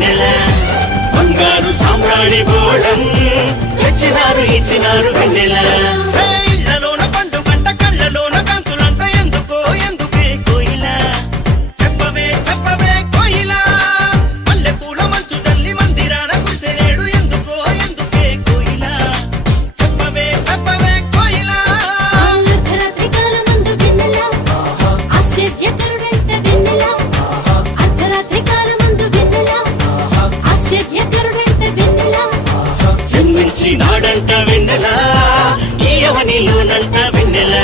వెన్నెల బంగారు సామ్రాణి బోళం తెచ్చినారు ఇచ్చినారు వెన్నెల ఇళ్లలోన పండు గంట కళ్ళలోన కాంతులంట ఎందుకో ఎందుకే కోయిలా చెప్పవే చెప్పవే కోయిలా మల్లె పూల మంచు తల్లి మందిరాన కురిసెలేడు ఎందుకో ఎందుకే కోయిలా చెప్పవే చెప్పవే కోయిలా అర్ధరాత్రి కాలమందు వెన్నెల ఆశ్చర్యకరుడైతే వెన్నెల అర్ధరాత్రి కాలమందు వెన్నెల ఆశ్చర్యకరుడైతే వెన్నెల జన్మించి నాడంట వెన్నెల ఈ అవనిలోనంట వెన్నెల